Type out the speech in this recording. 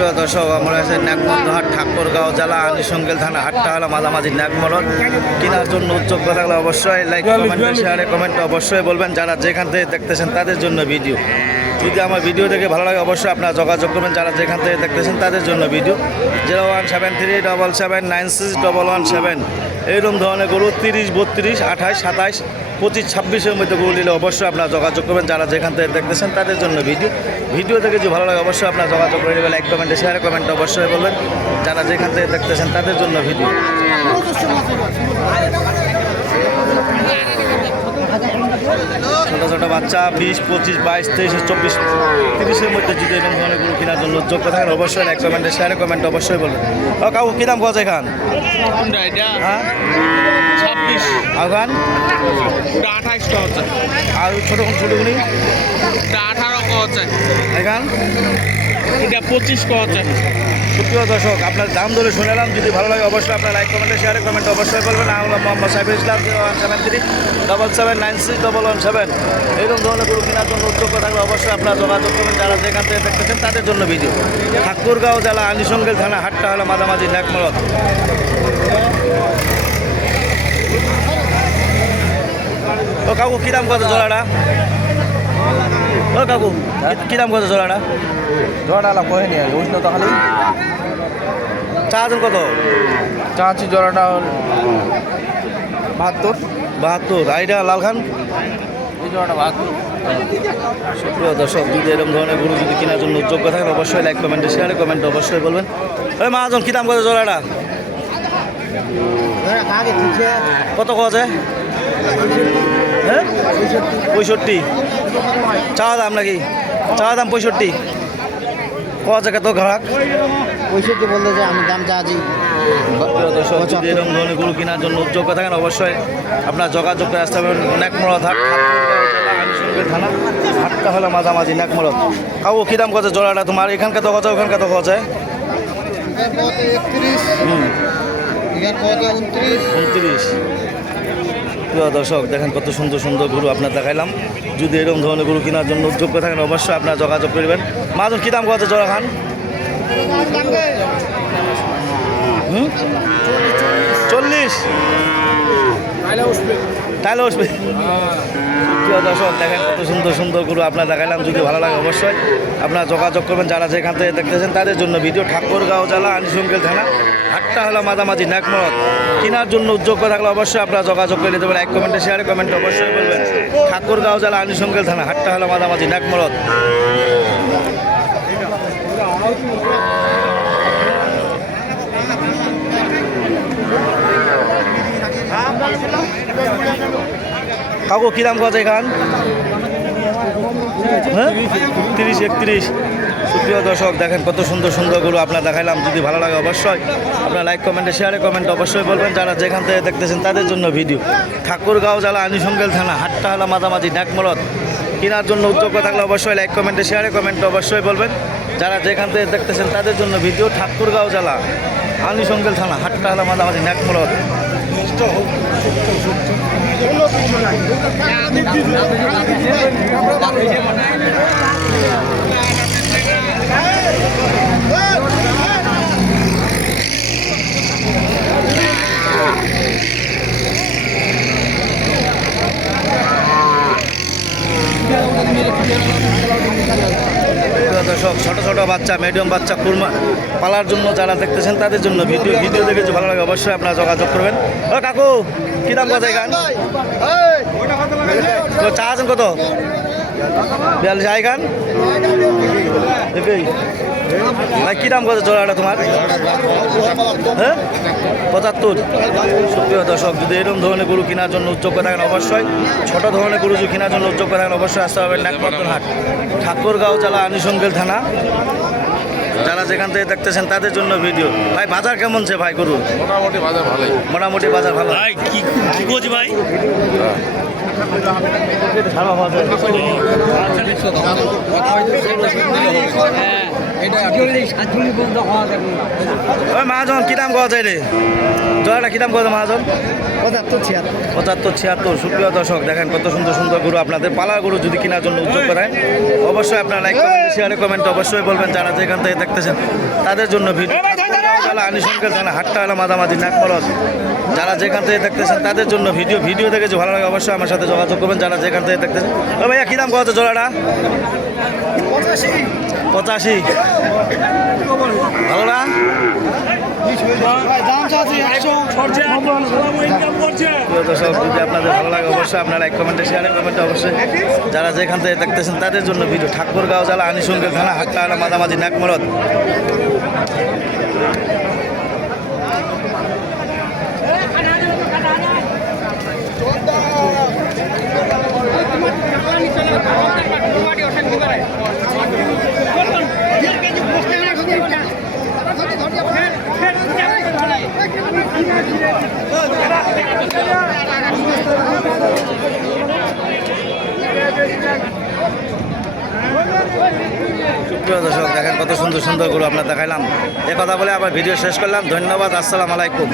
সুপ্রিয় দর্শক, আমরা আছে নাগমন্ডহাট ঠাকুরগাঁও জেলা আনিসঙ্গেল থানা। হাটটা হলো মাঝামাঝি নাগমরদ। কেনার জন্য উদ্যোগ থাকলে অবশ্যই লাইক কমেন্ট শেয়ারে কমেন্ট অবশ্যই বলবেন। যারা যেখান থেকে দেখতেছেন তাদের জন্য ভিডিও। যদি আমার ভিডিও দেখে ভালো লাগে অবশ্যই আপনারা যোগাযোগ করবেন। যারা যেখান থেকে দেখতেছেন তাদের জন্য ভিডিও। 017377961117 এইরকম ধরনের গরু 30, 32, 28, 27, 25, 26-এর মধ্যে গরু নিলে অবশ্যই আপনারা যোগাযোগ করবেন। যারা যেখান থেকে দেখতেছেন তাদের জন্য ভিডিও দেখে যদি ভালো লাগে অবশ্যই আপনারা যোগাযোগ করে নেবেন। লাইক কমেন্টে শেয়ারে কমেন্ট অবশ্যই বলবেন। যারা যেখান থেকে দেখতেছেন তাদের জন্য ভিডিও। ছোটো ছোটো বাচ্চা 20, 25, 22, 23, 24, 30-এর মধ্যে যদি এরকম ধরনের গরু কেনার জন্য যোগ্য থাকেন অবশ্যই লাইক কমেন্টে শেয়ারে কমেন্ট অবশ্যই বলবেন। ও কাকু কী দাম কোয়াছে এখান? হ্যাঁ 26 আগান 28 টা হচ্ছে, আর ছোটোগুলি 18 টা হচ্ছে, এখান এটা 25 টা হচ্ছে। সুপ্রিয় দর্শক, আপনার দাম ধরে শুনেলাম। যদি ভালো লাগে অবশ্যই আপনার লাইক কমেন্টে শেয়ারে কমেন্ট অবশ্যই বলবেন। আমরা মোহাম্মদ সাইফুল ইসলাম 017377961117 এইরকম ধরনের গরু কেনার জন্য উদ্যোগ থাকলে অবশ্যই আপনারা যোগাযোগ করবেন। যারা যেখান থেকে দেখতেছেন তাদের জন্য ভিডিও। ঠাকুরগাঁও জেলা আনিসঙ্গেল থানা। হাটটা হলো মাঝামাঝি নাগমরদ। ও কাকু কী দাম কত জোড়াটা? ও কাকু কী দাম কত জোড়াটা? জোড়াটা কয়ে নিয়ে উষ্ণ তো খালি চার্জ কত? চাচ্ছি জোড়াটা 72। 72। আইডা লাল খান এই জোড়াটা 72। সুপ্রিয় দর্শক, যদি এরকম ধরনের গরু যদি কেনার জন্য যোগ্য থাকেন অবশ্যই লাইক কমেন্টে শেয়ারে কমেন্ট অবশ্যই বলবেন। ওই মহাজন কী দাম কত জোড়াটা? কত কছে? হ্যাঁ 65। চাওয়া দাম নাকি? চাওয়া দাম 65। কছে কত গ্রাহক? 65 বলতে যে আমি দাম চাচ্ছি। দর্শক, যদি এরকম ধরনের গরু কেনার জন্য যোগ্য থাকেন অবশ্যই আপনার যোগাযোগ করে আসতে পারবেন। নাগমরদ হাট, আনিসঙ্গেল থানা। হাটটা হলো মাঝামাঝি নাগমরদ। কাউ কী দাম কছে জোড়াটা তোমার? এখানকার তো কছে, ওখানকার তো কছে? 29। প্রিয় দর্শক, দেখেন কত সুন্দর সুন্দর গরু আপনার দেখাইলাম। যদি এরকম ধরনের গরু কেনার জন্য যোগ্য থাকেন অবশ্যই আপনারা যোগাযোগ করবেন। মাজন কী দাম কছে জোড়া খান? 40। তাহলে আসবে। প্রিয় দর্শক, দেখেন কত সুন্দর সুন্দর গরু আপনার দেখাইলাম। যদি ভালো লাগে অবশ্যই আপনারা যোগাযোগ করবেন। যারা যেখান থেকে দেখতেছেন তাদের জন্য ভিডিও। ঠাকুরগাঁও জেলা আনিসঙ্গেল থানা। হাটটা হলো মাঝামাঝি নাগমরদ। কেনার জন্য উদ্যোগ থাকলে অবশ্যই আপনারা যোগাযোগ করে নিতে পারেন। লাইক কমেন্টে শেয়ারে কমেন্ট অবশ্যই বলবেন। ঠাকুরগাঁও জেলা আনিসঙ্গেল থানা। হাটটা হলো মাঝামাঝি নাগমরদ। কাকু কী দাম কছে এখান? হ্যাঁ 30, 31। সুপ্রিয় দর্শক, দেখেন কত সুন্দর সুন্দর গরু আপনার দেখাইলাম। যদি ভালো লাগে অবশ্যই আপনার লাইক কমেন্টে শেয়ারে কমেন্ট অবশ্যই বলবেন। যারা যেখান থেকে দেখতেছেন তাদের জন্য ভিডিও। ঠাকুরগাঁও জেলা আনিসঙ্গেল থানা। হাটটা হলো মাঝামাঝি নাগমরদ। কেনার জন্য উদ্যোগ থাকলে অবশ্যই লাইক কমেন্টে শেয়ারে কমেন্ট অবশ্যই বলবেন। যারা যেখান থেকে দেখতেছেন তাদের জন্য ভিডিও। ঠাকুরগাঁও জেলা আনিসঙ্গেল থানা। হাটটা হলো মাঝামাঝি নাগমরদ। দর্শক, ছোট ছোট বাচ্চা, মিডিয়াম বাচ্চা কুরমা পালার জন্য যারা দেখতেছেন তাদের জন্য ভিডিও দেখে যদি ভালো লাগে অবশ্যই আপনারা যোগাযোগ করবেন। ও কাকু কী দাম কত এখান? চা আছেন কত? 42 আইখান। ভাই কী দাম কত জোড়াটা তোমার? হ্যাঁ 75। সুপ্রিয় দর্শক, যদি এরকম ধরনের গরু কেনার জন্য উদ্যোগ থাকেন অবশ্যই, ছোট ধরনের গরু কেনার জন্য উদ্যোগ থাকেন অবশ্যই আসতে হবে নাগমরদ হাট, ঠাকুরগাঁও জেলা আনিসঙ্গেল থানা। যারা যেখান থেকে দেখতেছেন তাদের জন্য ভিডিও। ভাই বাজার কেমন আছে ভাই গরু? মোটামুটি বাজার ভালোই। মোটামুটি বাজার ভালো। ভাই কি করছি ভাই? মহাজন কী দাম কওয়া যায় রে? জোড়াটা কী দাম কওয়া যায় মহাজন? 75 76 সুপ্রিয় দর্শক দেখেন কত সুন্দর সুন্দর গরু আপনাদের পালা গরু যদি কেনার জন্য উদ্যোগ করেন অবশ্যই আপনারা লাইক কমেন্ট শেয়ারে কমেন্ট অবশ্যই বলবেন যারা যেখান থেকে দেখতেছেন তাদের জন্য ভিডিও আনিসঙ্কের জানা হাটটা হলো মাঝামাঝি নাকমরদ যারা যেখান থেকে দেখতেছেন তাদের জন্য ভিডিও দেখে যে ভালো লাগে অবশ্যই আমার সাথে যোগাযোগ করবেন যারা যেখান থেকে দেখতেছেন ও ভাইয়া কী দাম কত জোড়াটা 85 ভালো না প্রিয় দর্শক যদি আপনাদের ভালো লাগে অবশ্যই আপনারা লাইক কমেন্টে শেয়ারে কমেন্টে অবশ্যই যারা যেখান থেকে দেখতেছেন তাদের জন্য ভিডিও ঠাকুরগাঁও জেলা আনিসঙ্কের থানা হাটটা হলো মাঝামাঝি নাকমরদ সুপ্রিয় দর্শক দেখেন কত সুন্দর সুন্দর গরু আপনার দেখাইলাম এ কথা বলে আবার ভিডিও শেষ করলাম ধন্যবাদ আসসালামু আলাইকুম